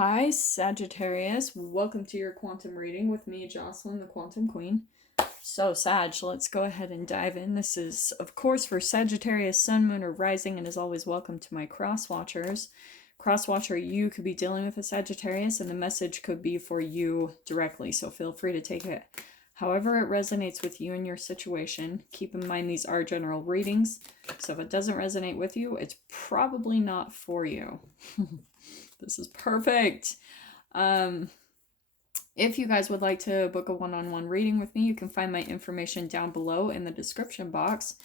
Hi, Sagittarius. Welcome to your quantum reading with me, Jocelyn, the Quantum Queen. So, Sag, let's go ahead and dive in. This is, of course, for Sagittarius, Sun, Moon, or Rising, and as always, welcome to my cross watchers. Cross watcher, you could be dealing with a Sagittarius, and the message could be for you directly, so feel free to take it however it resonates with you and your situation. Keep in mind these are general readings, so if it doesn't resonate with you, it's probably not for you. This is perfect. If you guys would like to book a one-on-one reading with me, you can find my information down below in the description box.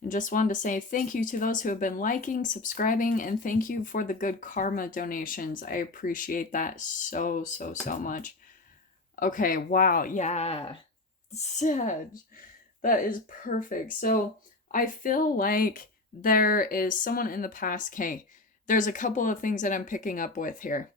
And just wanted to say thank you to those who have been liking, subscribing, and thank you for the good karma donations. I appreciate that so much. Okay, wow, yeah. Sag. That is perfect. So I feel like there is someone in the past. Okay, there's a couple of things that I'm picking up with here.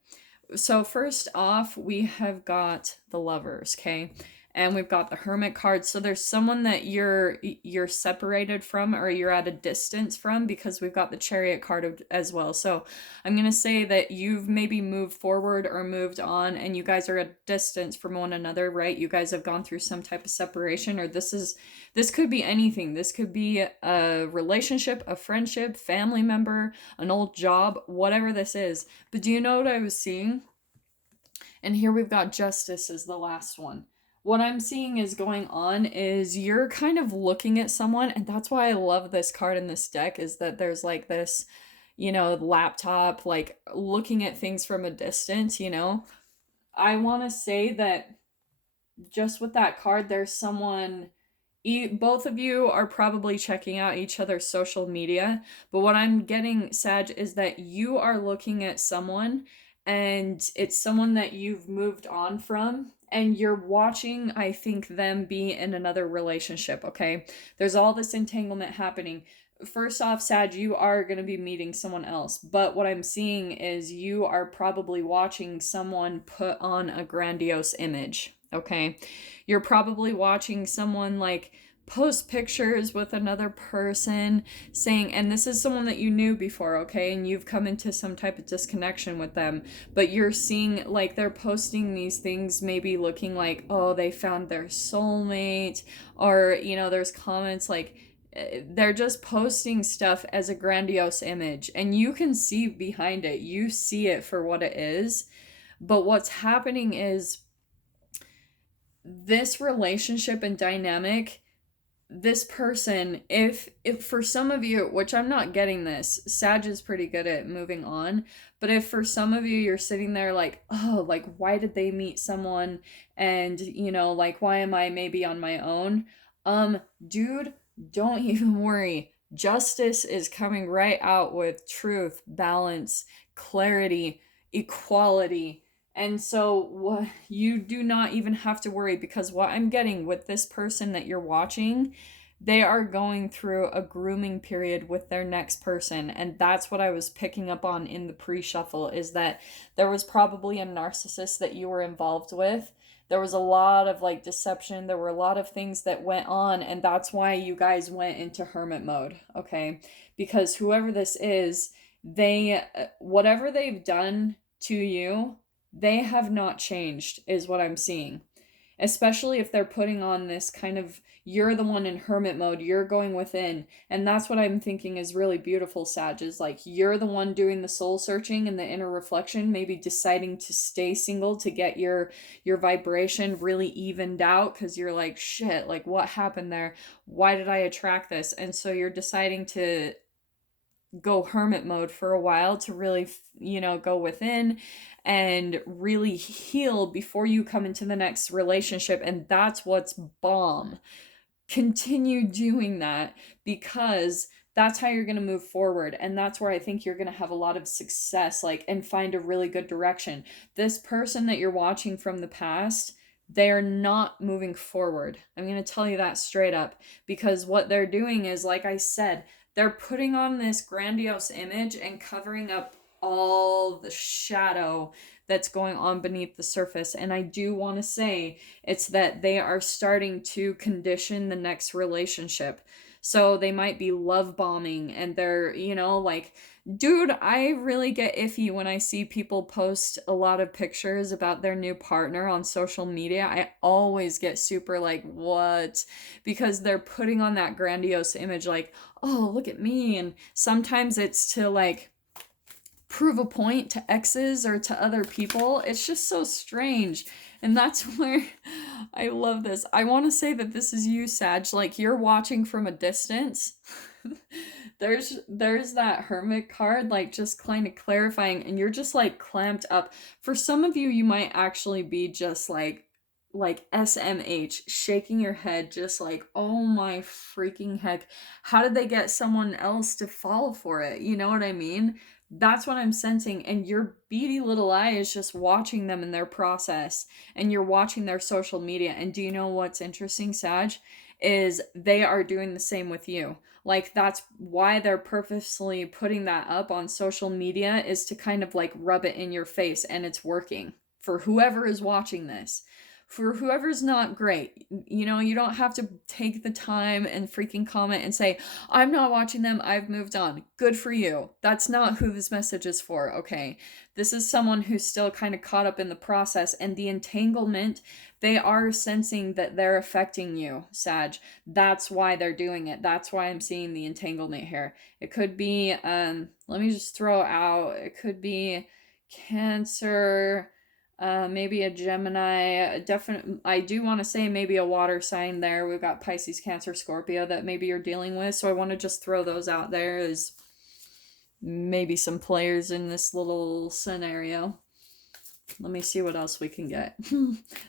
So first off, we have got the Lovers, okay? And we've got the Hermit card. So there's someone that you're separated from, or you're at a distance from, because we've got the Chariot card as well. So I'm going to say that you've maybe moved forward or moved on, and you guys are at distance from one another, right? You guys have gone through some type of separation, or this could be anything. This could be a relationship, a friendship, family member, an old job, whatever this is. But do you know what I was seeing? And here we've got Justice as the last one. What I'm seeing is going on is you're kind of looking at someone, and that's why I love this card in this deck, is that there's like this, laptop, like looking at things from a distance, I want to say that just with that card, there's someone, both of you are probably checking out each other's social media, but what I'm getting, Sag, is that you are looking at someone, and it's someone that you've moved on from, and you're watching, I think, them be in another relationship, okay? There's all this entanglement happening. First off, Sag, you are going to be meeting someone else, but what I'm seeing is you are probably watching someone put on a grandiose image, okay? You're probably watching someone like post pictures with another person saying, and this is someone that you knew before, okay, and you've come into some type of disconnection with them, but you're seeing like they're posting these things, maybe looking like, oh, they found their soulmate, or there's comments like they're just posting stuff as a grandiose image, and you can see behind it, you see it for what it is. But what's happening is this relationship and dynamic, this person, if for some of you, which I'm not getting this, Sag is pretty good at moving on, but if for some of you you're sitting there like, oh, like why did they meet someone, and like why am I maybe on my own, dude, don't even worry. Justice is coming right out with truth, balance, clarity, equality. And so you do not even have to worry, because what I'm getting with this person that you're watching, they are going through a grooming period with their next person. And that's what I was picking up on in the pre-shuffle, is that there was probably a narcissist that you were involved with. There was a lot of like deception. There were a lot of things that went on, and that's why you guys went into hermit mode, okay? Because whoever this is, whatever they've done to you, they have not changed, is what I'm seeing. Especially if they're putting on this kind of, you're the one in hermit mode, you're going within. And that's what I'm thinking is really beautiful, Sag, is like you're the one doing the soul searching and the inner reflection, maybe deciding to stay single to get your vibration really evened out, because you're like, shit, like what happened there? Why did I attract this? And so you're deciding to go hermit mode for a while to really, go within and really heal before you come into the next relationship. And that's what's bomb. Continue doing that, because that's how you're going to move forward. And that's where I think you're going to have a lot of success, like, and find a really good direction. This person that you're watching from the past, they are not moving forward. I'm going to tell you that straight up, because what they're doing is, like I said, they're putting on this grandiose image and covering up all the shadow that's going on beneath the surface. And I do want to say it's that they are starting to condition the next relationship. So they might be love bombing, and they're, like Dude, I really get iffy when I see people post a lot of pictures about their new partner on social media. I always get super like, what? Because they're putting on that grandiose image like, oh, look at me. And sometimes it's to like prove a point to exes or to other people. It's just so strange. And that's where I love this. I want to say that this is you, Sag. Like you're watching from a distance. there's that Hermit card, like just kind of clarifying, and you're just like clamped up. For some of you, you might actually be just like SMH, shaking your head, just like, oh my freaking heck, how did they get someone else to fall for it? You know what I mean? That's what I'm sensing. And your beady little eye is just watching them in their process, and you're watching their social media. And do you know what's interesting, Sag? Is they are doing the same with you. Like that's why they're purposely putting that up on social media, is to kind of like rub it in your face, and it's working for whoever is watching this. For whoever's not great, you know, you don't have to take the time and freaking comment and say, I'm not watching them, I've moved on. Good for you. That's not who this message is for, okay? This is someone who's still kind of caught up in the process, and the entanglement, they are sensing that they're affecting you, Sag. That's why they're doing it. That's why I'm seeing the entanglement here. It could be, let me just throw out, it could be Cancer, maybe a Gemini, definitely. I do want to say maybe a water sign there. We've got Pisces, Cancer, Scorpio that maybe you're dealing with. So I want to just throw those out there as maybe some players in this little scenario. Let me see what else we can get.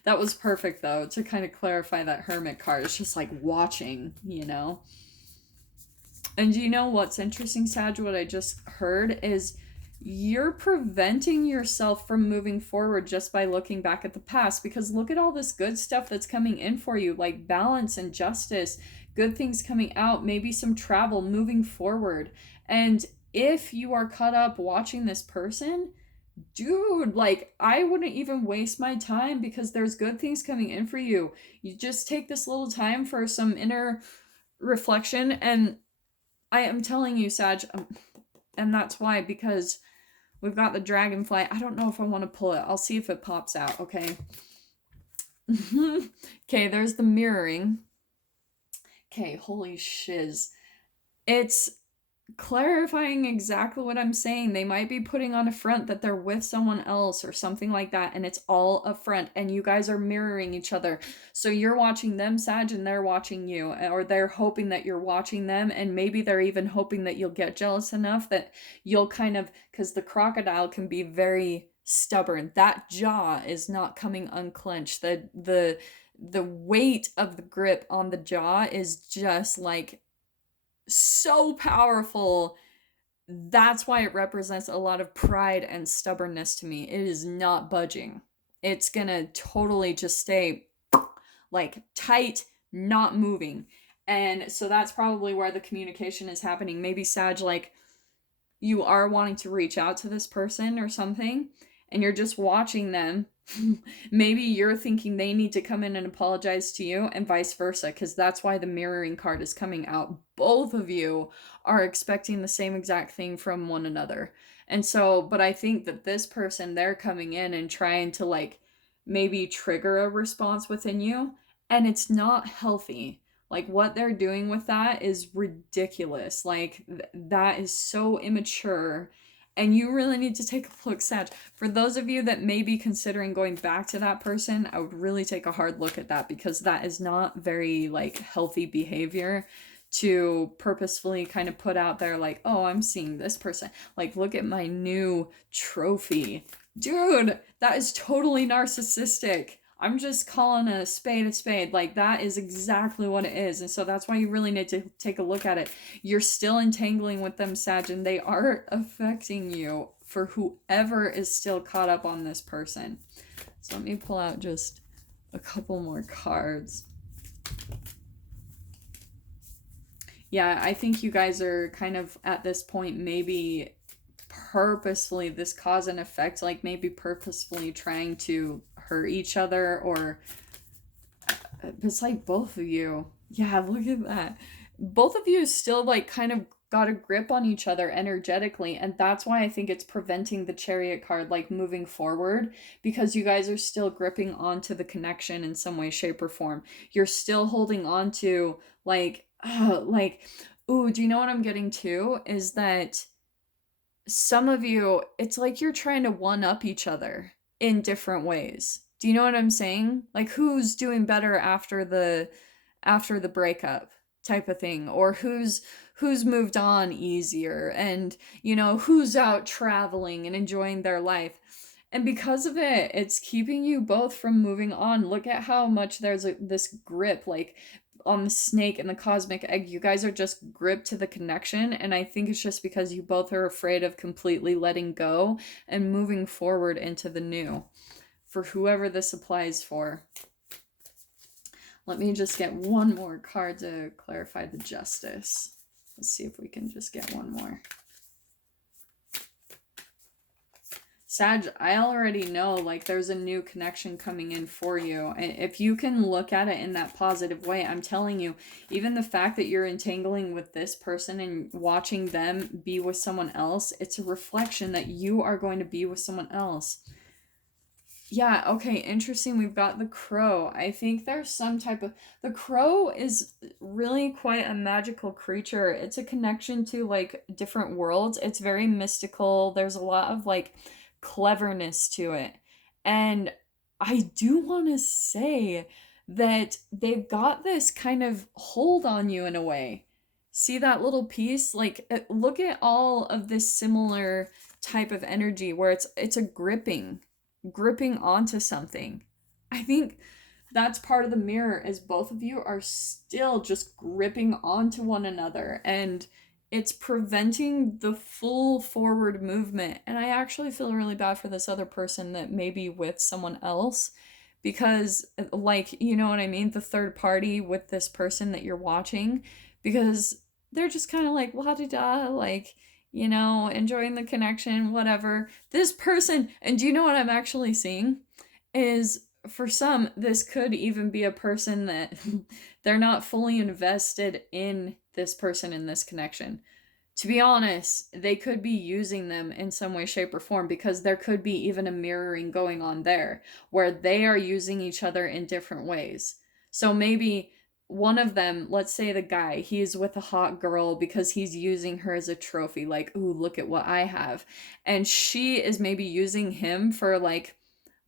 That was perfect though, to kind of clarify that Hermit card. It's just like watching, you know. And do you know what's interesting, Sag? What I just heard is you're preventing yourself from moving forward just by looking back at the past, because look at all this good stuff that's coming in for you, like balance and justice, good things coming out, maybe some travel, moving forward. And if you are caught up watching this person, dude, like I wouldn't even waste my time, because there's good things coming in for you. You just take this little time for some inner reflection, and I am telling you, Sag, and that's why, because we've got the dragonfly. I don't know if I want to pull it. I'll see if it pops out, okay? Okay, there's the mirroring. Okay, holy shiz. It's clarifying exactly what I'm saying. They might be putting on a front that they're with someone else or something like that, and it's all a front, and you guys are mirroring each other. So you're watching them, Sag, and they're watching you, or they're hoping that you're watching them, and maybe they're even hoping that you'll get jealous enough that you'll kind of, because the crocodile can be very stubborn. That jaw is not coming unclenched. The weight of the grip on the jaw is just like so powerful. That's why it represents a lot of pride and stubbornness to me. It is not budging. It's gonna totally just stay like tight, not moving. And so that's probably where the communication is happening. Maybe, Sag, like you are wanting to reach out to this person or something, and you're just watching them. Maybe you're thinking they need to come in and apologize to you, and vice versa, because that's why the mirroring card is coming out. Both of you are expecting the same exact thing from one another. And so, but I think that this person, they're coming in and trying to like maybe trigger a response within you, and it's not healthy. Like what they're doing with that is ridiculous. Like that is so immature. And you really need to take a look, Sag. For those of you that may be considering going back to that person, I would really take a hard look at that, because that is not very like healthy behavior to purposefully kind of put out there like, oh, I'm seeing this person. Like, look at my new trophy. Dude, that is totally narcissistic. I'm just calling a spade a spade. Like, that is exactly what it is. And so that's why you really need to take a look at it. You're still entangling with them, Sag, and they are affecting you, for whoever is still caught up on this person. So let me pull out just a couple more cards. Yeah, I think you guys are kind of at this point maybe purposefully, this cause and effect, like maybe purposefully trying to hurt each other, or it's like both of you. Yeah, look at that. Both of you still like kind of got a grip on each other energetically, and that's why I think it's preventing the Chariot card, like, moving forward, because you guys are still gripping onto the connection in some way, shape, or form. You're still holding on to, ooh, do you know what I'm getting to? Is that some of you, it's like you're trying to one-up each other in different ways. Do you know what I'm saying? Like, who's doing better after the breakup type of thing, or who's moved on easier, and who's out traveling and enjoying their life. And because of it, it's keeping you both from moving on. Look at how much there's this grip, like on the snake and the cosmic egg. You guys are just gripped to the connection, and I think it's just because you both are afraid of completely letting go and moving forward into the new. For whoever this applies for. Let me just get one more card to clarify the justice. Let's see if we can just get one more. Sag, I already know, like, there's a new connection coming in for you. And if you can look at it in that positive way, I'm telling you, even the fact that you're entangling with this person and watching them be with someone else, it's a reflection that you are going to be with someone else. Yeah, okay, interesting. We've got the crow. I think there's some type of... The crow is really quite a magical creature. It's a connection to, like, different worlds. It's very mystical. There's a lot of, like, cleverness to it. And I do want to say that they've got this kind of hold on you in a way. See that little piece? Like, look at all of this similar type of energy where it's a gripping onto something. I think that's part of the mirror, is both of you are still just gripping onto one another, and it's preventing the full forward movement. And I actually feel really bad for this other person that may be with someone else, because, like, you know what I mean, the third party with this person that you're watching, because they're just kind of like la-di-da, like, enjoying the connection, whatever. This person, and do you know what I'm actually seeing? Is, for some, this could even be a person that they're not fully invested in this person in this connection. To be honest, they could be using them in some way, shape, or form, because there could be even a mirroring going on there, where they are using each other in different ways. So maybe one of them, let's say the guy, he's with a hot girl because he's using her as a trophy, like, ooh, look at what I have. And she is maybe using him for, like,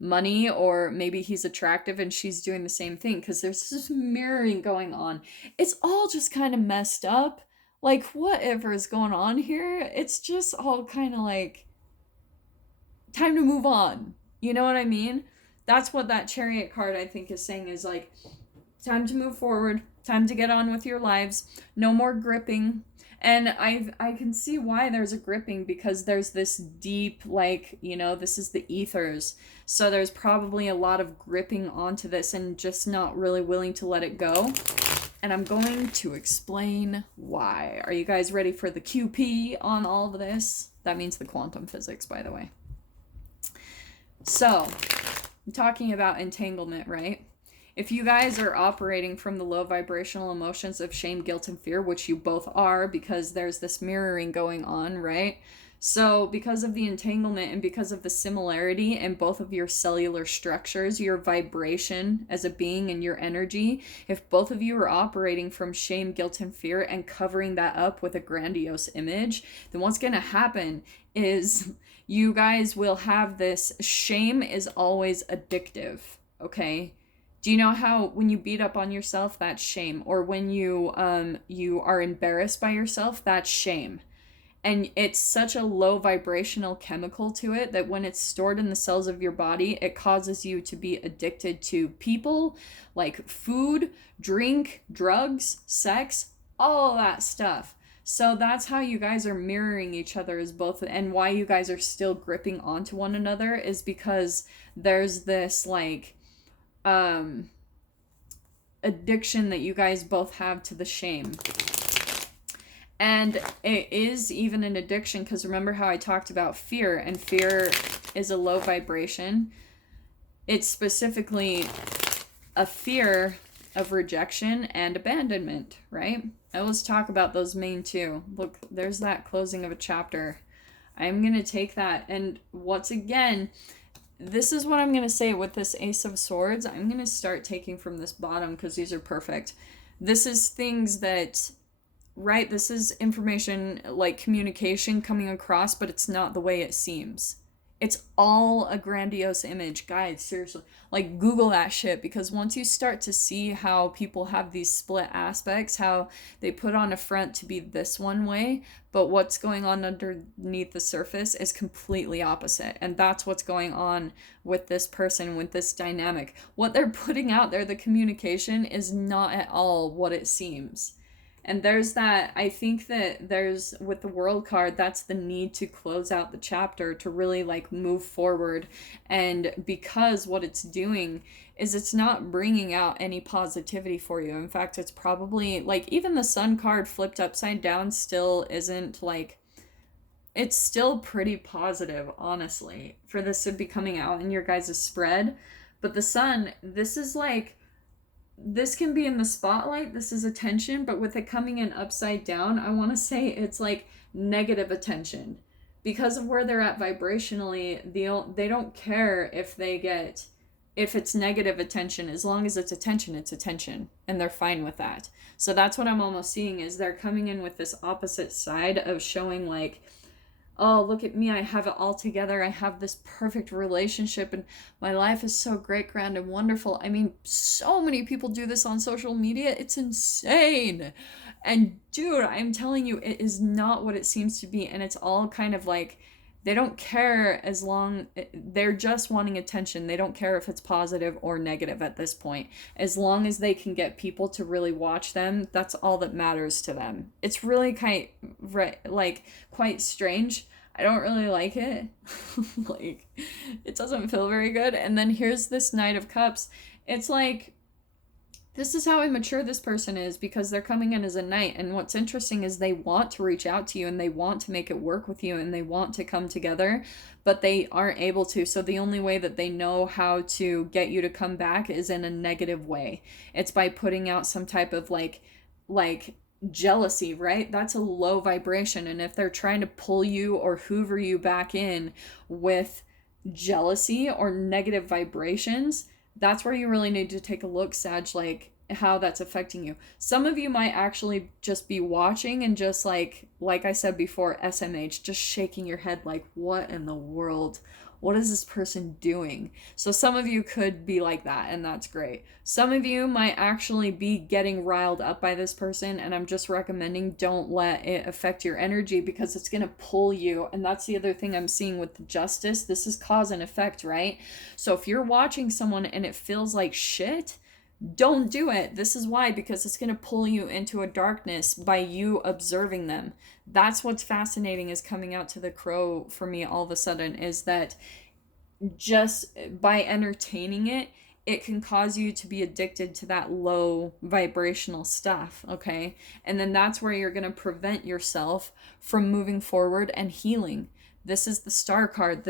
money, or maybe he's attractive and she's doing the same thing, because there's this mirroring going on. It's all just kind of messed up. Like, whatever is going on here, it's just all kind of like, time to move on. You know what I mean? That's what that Chariot card, I think, is saying, is like, time to move forward, time to get on with your lives, no more gripping. And I can see why there's a gripping, because there's this deep, like, this is the ethers. So there's probably a lot of gripping onto this and just not really willing to let it go. And I'm going to explain why. Are you guys ready for the QP on all of this? That means the quantum physics, by the way. So, I'm talking about entanglement, right? If you guys are operating from the low vibrational emotions of shame, guilt, and fear, which you both are, because there's this mirroring going on, right? So because of the entanglement and because of the similarity in both of your cellular structures, your vibration as a being and your energy, if both of you are operating from shame, guilt, and fear and covering that up with a grandiose image, then what's going to happen is you guys will have this. Shame is always addictive, okay? Do you know how when you beat up on yourself, that's shame? Or when you are embarrassed by yourself, that's shame. And it's such a low vibrational chemical to it that when it's stored in the cells of your body, it causes you to be addicted to people, like food, drink, drugs, sex, all that stuff. So that's how you guys are mirroring each other as both, and why you guys are still gripping onto one another is because there's this, like, addiction that you guys both have to the shame. And it is even an addiction because remember how I talked about fear, and fear is a low vibration. It's specifically a fear of rejection and abandonment, right? I always talk about those main two. Look, there's that closing of a chapter. I'm going to take that. And once again, this is what I'm going to say with this Ace of Swords. I'm going to start taking from this bottom because these are perfect. This is things that, right, this is information like communication coming across, but it's not the way it seems. It's all a grandiose image. Guys, seriously, like Google that shit, because once you start to see how people have these split aspects, how they put on a front to be this one way, but what's going on underneath the surface is completely opposite. And that's what's going on with this person, with this dynamic. What they're putting out there, the communication, is not at all what it seems. And there's that, I think that there's, with the World card, that's the need to close out the chapter, to really like move forward. And because what it's doing is it's not bringing out any positivity for you. In fact, it's probably like, even the Sun card flipped upside down still isn't like, it's still pretty positive, honestly, for this to be coming out in your guys' spread. But the Sun, this is like, this can be in the spotlight, this is attention, but with it coming in upside down, I want to say it's like negative attention. Because of where they're at vibrationally, they don't care if it's negative attention. As long as it's attention, and they're fine with that. So that's what I'm almost seeing, is they're coming in with this opposite side of showing like, oh, look at me, I have it all together, I have this perfect relationship, and my life is so great, grand, and wonderful. I mean, so many people do this on social media, it's insane. And dude, I'm telling you, it is not what it seems to be, and it's all kind of like, they don't care, as long, they're just wanting attention. They don't care if it's positive or negative at this point. As long as they can get people to really watch them, that's all that matters to them. It's really quite strange. I don't really like it. Like, it doesn't feel very good. And then here's this Knight of Cups. It's like, this is how immature this person is, because they're coming in as a knight. And what's interesting is they want to reach out to you, and they want to make it work with you, and they want to come together, but they aren't able to. So the only way that they know how to get you to come back is in a negative way. It's by putting out some type of like jealousy, right? That's a low vibration. And if they're trying to pull you or hoover you back in with jealousy or negative vibrations, that's where you really need to take a look, Sag, like how that's affecting you. Some of you might actually just be watching and just like I said before, SMH, just shaking your head like, what in the world? What is this person doing? So some of you could be like that, and that's great. Some of you might actually be getting riled up by this person, and I'm just recommending don't let it affect your energy, because it's going to pull you. And that's the other thing I'm seeing with the Justice. This is cause and effect, right? So if you're watching someone and it feels like shit, don't do it. This is why, because it's going to pull you into a darkness by you observing them. That's what's fascinating, is coming out to the Crow for me all of a sudden, is that just by entertaining it, it can cause you to be addicted to that low vibrational stuff, okay? And then that's where you're going to prevent yourself from moving forward and healing. This is the Star card.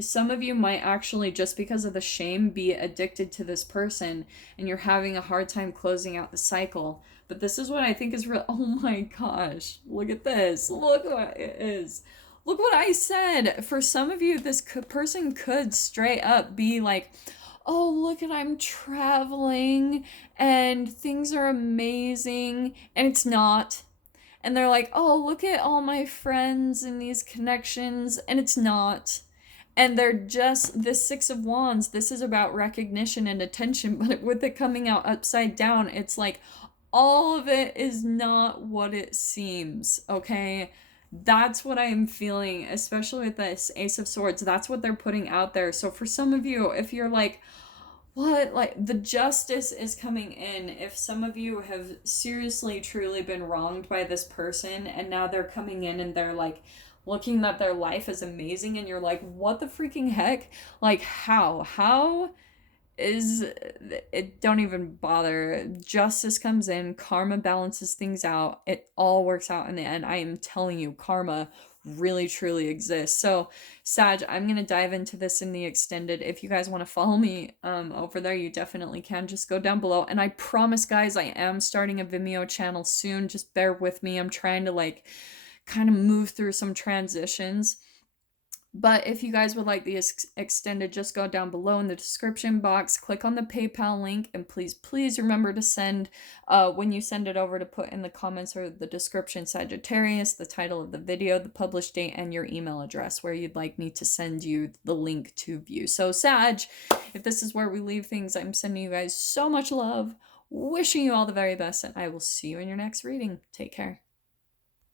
Some of you might actually, just because of the shame, be addicted to this person, and you're having a hard time closing out the cycle. But this is what I think is real. Oh my gosh, look at this. Look what it is. Look what I said. For some of you, this person could straight up be like, oh, look at, I'm traveling and things are amazing, and it's not. And they're like, oh, look at all my friends and these connections, and it's not. And they're just, this Six of Wands, this is about recognition and attention, but with it coming out upside down, it's like all of it is not what it seems, okay? That's what I'm feeling, especially with this Ace of Swords. That's what they're putting out there. So for some of you, if you're like, what, like, the Justice is coming in. If some of you have seriously truly been wronged by this person, and now they're coming in and they're like looking that their life is amazing, and you're like, what the freaking heck? Like, how is it? Don't even bother. Justice comes in, karma balances things out, it all works out in the end. I am telling you, karma really truly exist. So Sag, I'm gonna dive into this in the extended. If you guys want to follow me over there, you definitely can. Just go down below. And I promise, guys, I am starting a Vimeo channel soon. Just bear with me. I'm trying to like kind of move through some transitions. But if you guys would like the extended, just go down below in the description box, click on the PayPal link, and please remember to send, when you send it over, to put in the comments or the description Sagittarius, the title of the video, the published date, and your email address where you'd like me to send you the link to view. So Sag, if this is where we leave things, I'm sending you guys so much love, wishing you all the very best, and I will see you in your next reading. Take care.